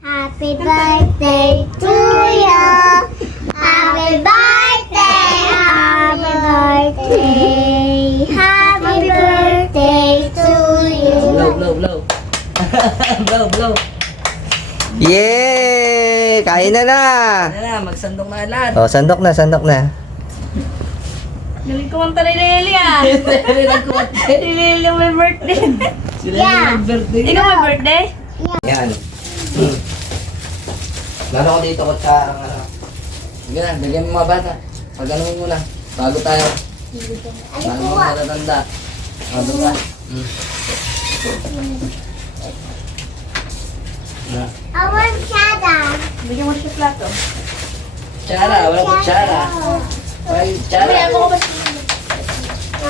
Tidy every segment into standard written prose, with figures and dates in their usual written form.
Happy birthday to you. Happy birthday. Happy birthday. Happy birthday to you. Blow. blow. Yay! Kain na na! Ano na, magsandok na lahat. Oh, sandok na. Galing kumanta ni Lily ah. Si Lily may birthday. Sila Yeah. yung birthday. Ikaw may birthday? Yan. Lalo ko dito kutsarang ano. Sige na, lagyan mo mga bata. Pag-anuhin mo na. Bago tayo. Bago mo matatanda. Bago ka. I want sada. Bigyan mo siya plato. Kutsara, wala kutsara. Wala kutsara.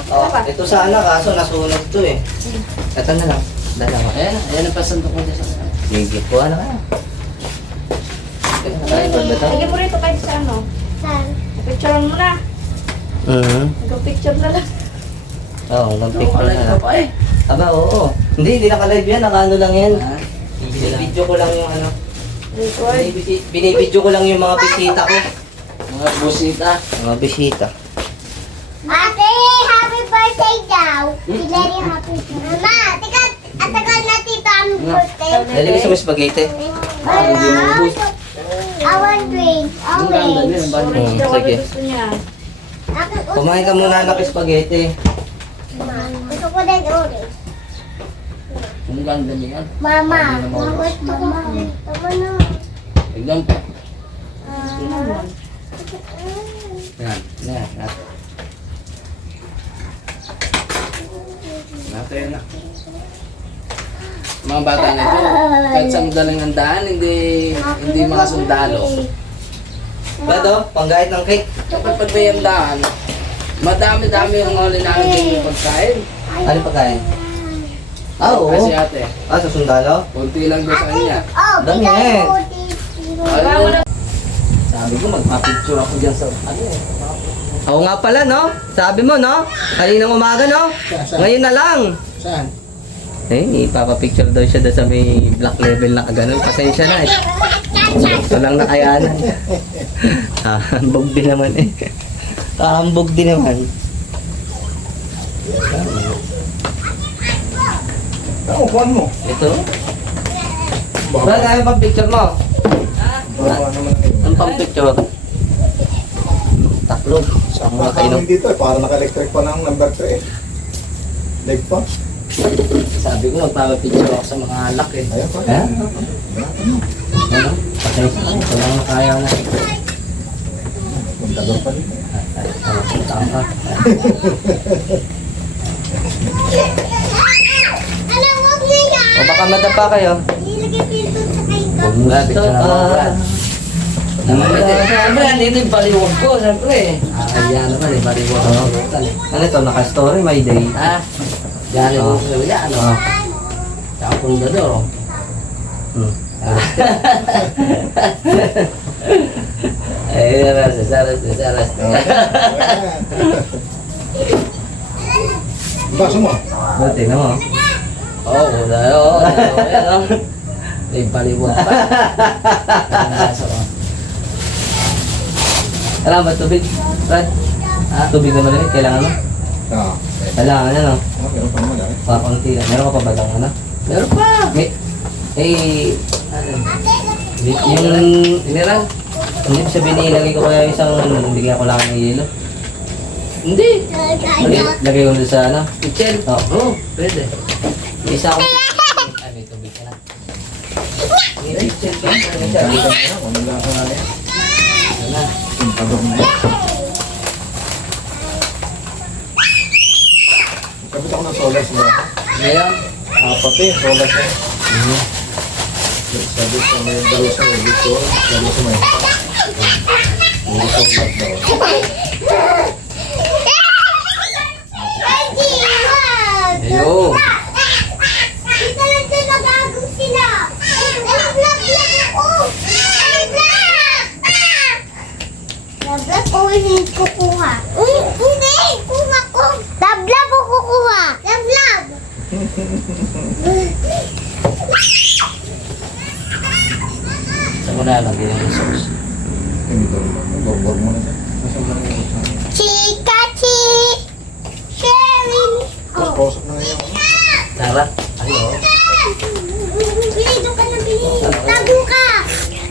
Oh, ito sana kaso nasunog to eh. Ito na lang. Dalawa. Ayan ang pasandok mo dyan sa Gigit ko ano ka. Nakaibad ba ito? Lagyan mo rito kahit sa ano. Saan? Picturean mo na. Nag-picture na lang. Oo, nag-pick Wala na ka lang. pa eh. Aba, oo. Hindi naka-live yan. Naka-ano lang yan. Ah, Binibidyo ko lang yung ano. Record. Binibidyo ko lang yung mga bisita ko. mga busita. Mga bisita. Ate, happy birthday daw. Sila rin happy birthday. Mama, atagal na tito ang birthday. Dali ko sa may spaghetti. Hindi mo ubus. I want drink. Orange. Orange daw sige. kami gusto niya. Kumain ka muna ng spaghetti. Gusto ko din orange. Kung ganda niya yan. Mama, gusto ko. Tama na. Tignan pa. Tingnan mo. Yan. Yan. Natin na. Mga bata na ito, kahit saan dalang ang daan, hindi mga sundalo. Bado, panggahit ng cake. Kapag pag may ang daan, madami-dami yung mga linalagay yung pagkain. Ano pagkain? Ah, oo. Kasi ate, Ah, sa sundalo? konti lang doon sa kanya. Oh, Dami bigay eh. mo Ayun. Sabi ko, magpapicture ako dyan sa ano eh. Oo nga pala, no? Sabi mo, no? Kaninang umaga, no? Ngayon na lang. Saan? Eh, ipapapicture daw siya doon sa may black level na kaganon. Pasensya na eh. Ito lang nakayanan. Hambog din naman eh. Hambog din naman. Ano, kuhan mo? Ito. Ba, tayo pang picture mo? Bawa naman. Ang pang picture? Taklo. Sa mga kainom. Dito eh, para naka-electric pa ng number 3 eh. Leg pa. Sabi ko, magpapapicture ako sa mga alak eh. Ayan pa. Ha? Ano? Pasensya na. Ito lang nakaya na. Magdador pa rin. Tama. Ano, huwag na yan. O baka madapa kayo. Ilagay ko yun sa kain ko. Bumusta ka. Siyempre, andito yung baliwag ko, siyempre. Ayan naman eh, baliwag ko. Ano ito? Naka-story, my day. Ha? Diyan yung kuya, ano? Ah. Tsaka pundador. Hmm. Ay, saras. Baso mo. Buti na mo. Oo, oo. May baliwag pa. Alam ba tubig? Brad? Tubig na malamig, kailangan mo? Ah. Kailangan ano? Meron pa naman eh. Pakunti lang. Meron ka pa ba lang ano? Meron pa. Yung Tinirang? hindi ko sabihin ilagay ko kaya isang bigyan ko lang ng yelo. Hindi. Lagay ko doon sa ano? Kitchen? Oo. Oo, pwede. Isa ko. Ay, may tubig ka na. May kitchen ka. Ano lang ako nga eh. Tagok na eh. Kapit ako ng solar sa mga. Ngayon? Pati, solar siya. Sabi ko may dalo sa may dito. Dalo sa may. Hindi ko solar daw. Ayun. Dito lang din nagagong sila. Vlog ako. Vlog ko hindi kukuha. Hindi, kuha ko. Vlog ko kukuha. Vlog. ko na lagyan yung sauce. Ganito. Borbor mo na siya. Nasa mo na yung Chikachi! Sherry! Oh. Posok na ngayon. Tara. Ay, oo. Bili, doon ka na bili. Tago ka!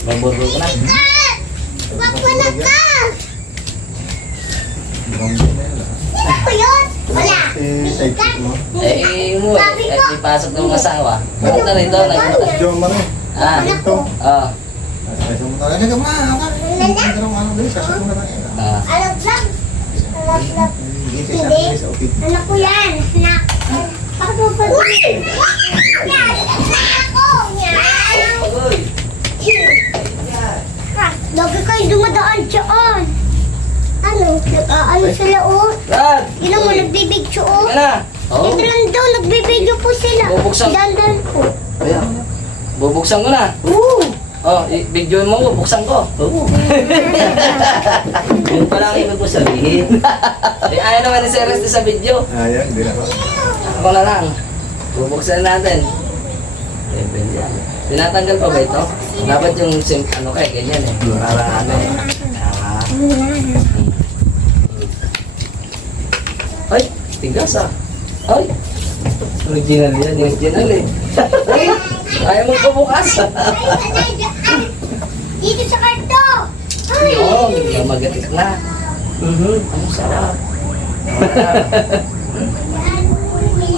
Baboro ko na. Wag mo na ka! Gambo na yan. Ano yun? Wala. Side chick mo. Eh, umuwi. Eh, ipasok ng asawa. Bakit na rin doon? Diyo man eh. Ah, Ito. oh. Ay, mo na. Ay, ano din. Sasok mo na lang. Ah. Alam lang. Alam lang. Hindi siya sa okay. Anak ko yan. Anak. Bakit mo pa rin? Yan. Anak ko. Yan. Lagi kayo dumadaan dyan. Ano? Nag-aano sila o? Brad! Yun ang nagbibidyo o? Yan na! Oo. Tignan daw, nagbibidyo po sila. Bubuksan. Dandan po. Ayan. Bubuksan ko na. Oo. Oh, video mo ko, buksan ko. Oo. Yun pa lang ibig ko sabihin. Eh, ayaw naman ni Sir Rusty sa video. Ayan, hindi na ba? Ako na lang. Bubuksan natin. Eh, pwede yan. Tinatanggal pa ba ito? Dapat yung ano kay ganyan eh. Para ano eh. Ah. Ay, tigas ah. Ay, Original yan. original eh. Ay, ayaw mo pabukas. Dito sa karto. Ay. Yun, magatik na. Ang sarap.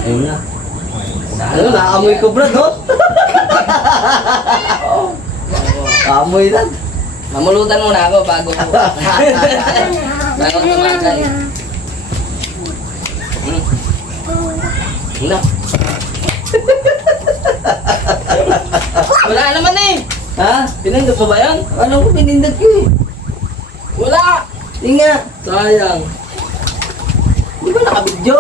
Ayun na. Ano, naamoy ko Brad, no? Amoy lang. Mamulutan muna ako bago bago tumakay. Wala. Wala naman eh. Ha? Pinindot pa ba yan? Ano ko pinindot ko eh? Wala. Tinga. Sayang. Di ba nakabidyo?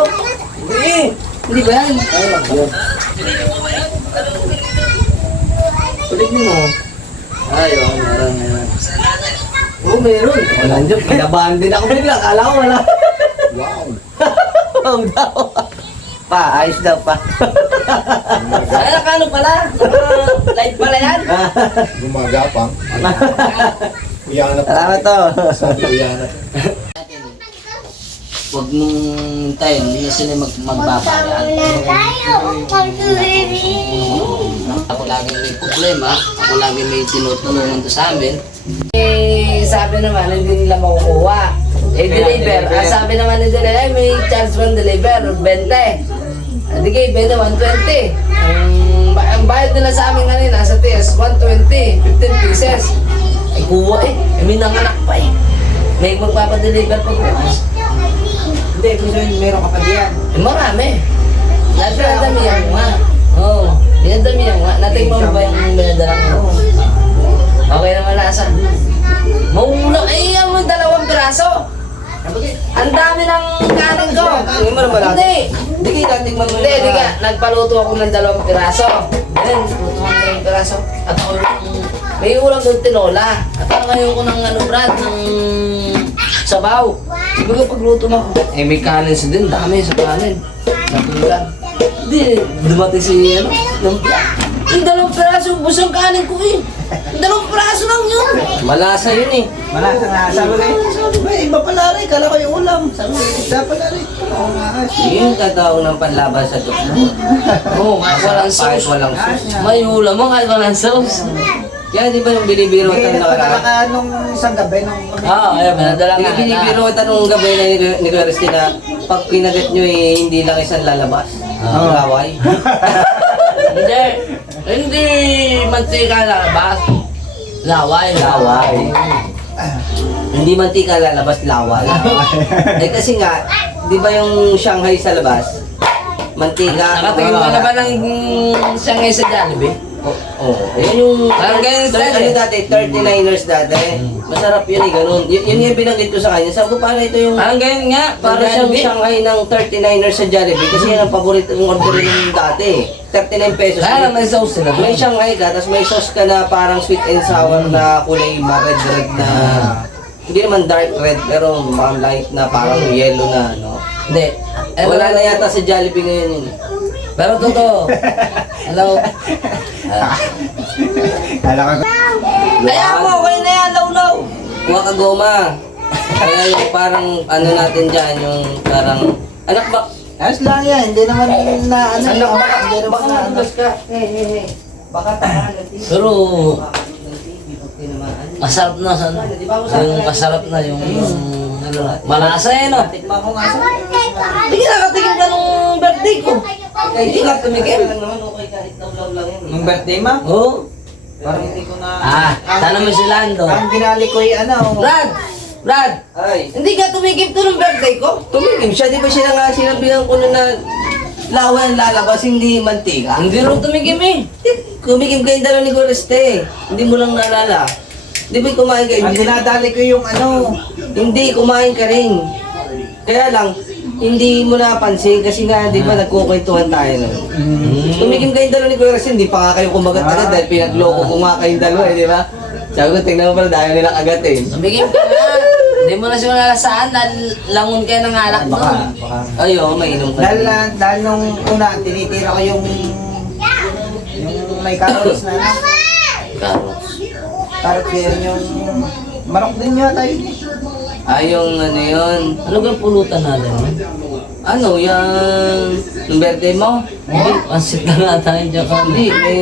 Hindi. Hindi ba yan? Ayun. Yun. Ulit mo. Ayun, meron. Oo, meron. Wala dyan. Kinabahan din ako bigla. Kala ko wala. Wow! Wow daw. Pa, ayos daw pa. Ay, nakano pala? Light pala yan? Gumagapang. Uyanap. Salamat to. Sabi uyanap. Huwag mong tayo, hindi na sila magbabayan. Na tayo. Pag-uwi. Ako lagi may problema, ako lagi may tinutulungan to sa amin. Eh, sabi naman, hindi nila makukuha. Eh, deliver. Sabi naman ni deliver, ay may charge from deliver, 20. Hindi kayo, 20, 120. Ang bayad nila sa amin kanina sa TS, 120, 15 pieces. Ay, kuha eh. May nanganak pa eh. May magpapadeliver pa bukas. Hindi, gusto yun, meron ka pa diyan. Eh, marami. Lahat na dami yan nga. Oo. Dami yan nga. Natikman mo ba yung binadala ko? Okay naman lasa. Maulang. Eh, yan mo 2 piraso. Ang dami ng kanin ko. Hindi mo naman Hindi. Hindi kayo tatikman mo Hindi, hindi ka. Nagpaluto ako ng 2 piraso. Ayun, luto ako ng 2 piraso. At ako may ulam doon tinola. At ako ngayon ko ng ano, Brad, ng sabaw. Sabi ko pagluto mo ako. Eh, may kanin sa din. Dami sa kanin. Napulan. Hindi, dumating si ano, lumpia. Yung 2 piraso, busang kanin ko eh. Yung 2 piraso lang yun. Malasa yun eh. Malasa nga. Sabi ko, iba pala rin. Kala ko yung ulam. Sabi ko, isa pala rin. Oo nga. Yung kataong ng panlaban sa tukbo. Oo, kahit walang Kahit sauce. walang sauce. May ulam mo kahit walang sauce. Kaya di ba yung binibiro Eh, ito na nakaraan? nung isang gabi nung Oo, ayun, pinadala nga. Binibiro ito nung gabi na ni Kuya Christina, pag kinagat nyo eh, hindi lang isang lalabas. Laway. Hindi. Hindi mantika lalabas. Laway. Laway. Hindi mantika lalabas, laway. Eh kasi nga, di ba yung Shanghai sa labas? Mantika. Nakatingin mo na ba ng Shanghai sa Jollibee? Oo. Ayun yung... Parang ganyan style Ano eh. dati, 39ers dati. Masarap yun eh, ganun. Yun yung binanggit ko sa kanya. Sabi ko, para ito yung... Parang ganyan nga. Para siyang Shanghai ng 39ers sa Jollibee kasi yan ang paborito ng order ng dati. 39 pesos. Kaya may sauce sila. May Shanghai ka, tapos may sauce ka na parang sweet and sour na kulay red na... Hindi naman dark red, pero parang light na parang yellow na, no? Hindi. Wala na yata sa Jollibee ngayon yun. Pero totoo. Hello. kala ko Kaya mo, kayo na yan, law-law. Kuha ka goma. Kaya yung parang ano natin dyan, yung parang... Anak ba? Ayos lang yan, hindi naman na ano. Anak ba? Hindi naman Baka na ano. madulas ka. Baka tahan. Pero... Masarap na sana. Yung masarap na yung... ano, malasa eh, no? Tikman ko nga sa... Hindi ka nakatikim ka nung birthday ko. Hindi ka tumikim. Okay kahit law-law lang yan. Nung birthday mo? Oo. Parang hindi ko na... Tanong mo si Lando. Ang binali ko yung ano. Brad! Ay. Hindi ka tumikim to nung birthday ko? Tumigim siya, di ba siya nga sinabihan ko na lawan lalabas, hindi mantika? Hindi rin tumikim eh. Kumigim kayong dalawa ni Goreste. Hindi mo lang naalala. Di ba kumain kayo? Ang dinadali ko yung ano. Hindi, kumain ka rin. Kaya lang, hindi mo napansin kasi nga, di ba, nagkukwentuhan tayo nun. Tumigim kayong dalawa ni Goreste, hindi pa nga kayo kumagat agad dahil pinagloko ko nga kayong dalawa, eh, di ba? Sabi ko, tingnan mo pala, dahil nilang agatin. Tumikim ka na. Hindi mo na siya malalasaan dahil langon kayo ng alak doon. Ayo, mainom ka. Dahil nung una, tinitira ko yung may carrots na ano. Carrots yun yung manok din yata yun. Ay, yung ano yun. Ano bang pulutan natin? Ano, yung... Nung birthday mo? Hindi, pansit na nga tayo dyan ka. Hindi, may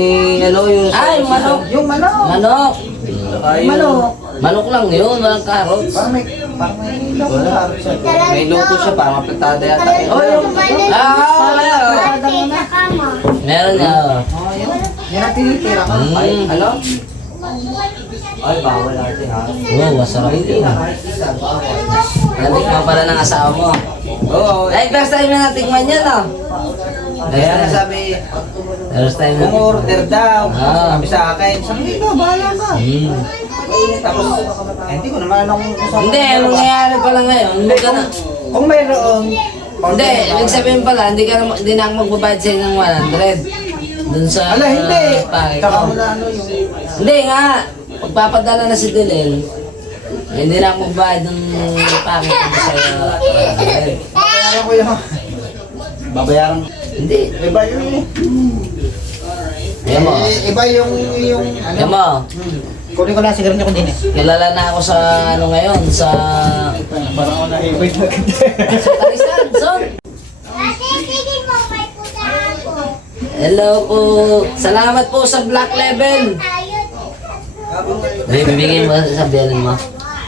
ano yung... Yung manok. Yung manok. Manok. Ay, Manok. Manok lang yun, walang carrots. Parang may loko Wala. carrots siya. May luto siya, parang apetada yata. Oh, yung... Meron nga. Oh, yun. Yan ang tinitira ko. Ay, ano? Ay, bawal natin ha. Wow, masarap yun. Natikman pala ng asawa mo. Oo. Ay, first time na natikman yan, no? Kaya nga sabi, First time na. Umorder daw. Ah. Sabi sa akin, sabi ko, bahala ka. Mainit tapos, hindi ko naman anong usap. Hindi, mangyayari pala ngayon. Hindi ka na. Kung mayroon, Hindi, ibig sabihin pala, hindi na ako magbabayad sa'yo ng 100. Dun sa... ala, hindi. pake Tsaka ko. mo na ano yung... Hindi nga. Pagpapadala na si Dilel, hindi na ako magbayad ng pake ko sa'yo. Babayaran ko yung... Babayaran. Hindi. Iba yung... Ayan mo. Iba yung... Ayan mo. Kunin ko lang siguro niyo kung din eh. Kilala na ako sa ano ngayon, sa... Parang ako na-wait na Sa Talisan, son. Hello po. Salamat po sa Black Level. Bibigyan mo, sabihan mo.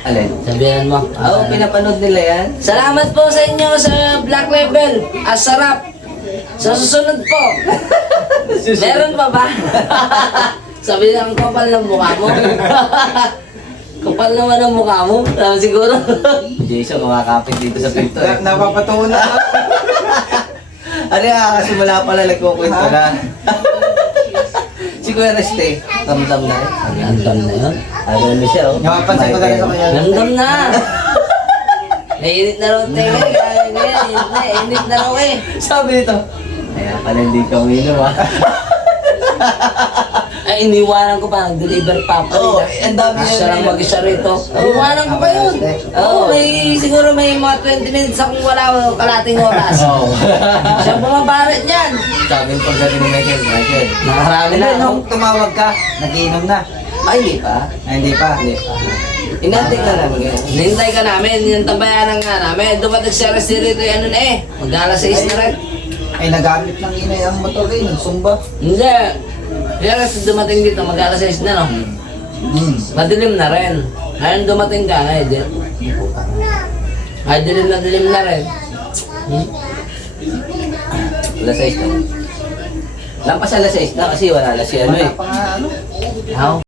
alin? Sabihan mo. Oo, pinapanood nila yan. Salamat po sa inyo sa Black Level. Asarap. Sa susunod po. Meron pa ba? Sabi ng kapal ng mukha mo. Kapal naman ang mukha mo. Siguro. Jason, kumakapit dito sa pinto eh. Napapatungan na. Ano nga, kasi wala pala nagkukwento na. Si Kuya Reste, tamdam na rin. Andam na yun. Ano na siya, oh. Napapansin ko talaga sa kanya. Andam na. Nainit na raw tayo. Init na raw eh. Sabi nito, kaya pala hindi ka uminom ah. Ay, iniwanan ko pa. Nag-deliver pa pa. Oo, ang dami yan. Siya lang mag-isa rito. Iniwanan ko pa yun. Oo, siguro may mga 20 minutes akong wala kalating oras. Oo. Siya bumabarit niyan. Sabi ng pagdating ni Michael, Nakarami Hindi, na ako. nung tumawag ka, nagiinom na. ay hindi pa. Ay, hindi pa. Hindi pa. Inantay ka namin ngayon. Nintay ka namin, yung tabayanan nga namin. Dumating si Aresti rito, ano na eh. Mag-alas 6 na rin. Ay, nagamit ng inay ang motor eh, nagsumba. Hindi. Yung Aresti dumating dito, mag-alas 6 na no. Madilim na rin. Ngayon dumating ka, ay di. Ay dilim na rin. Alas 6 na. Lampas alas 6 na kasi wala na si ano eh. Wala pa nga ano. How?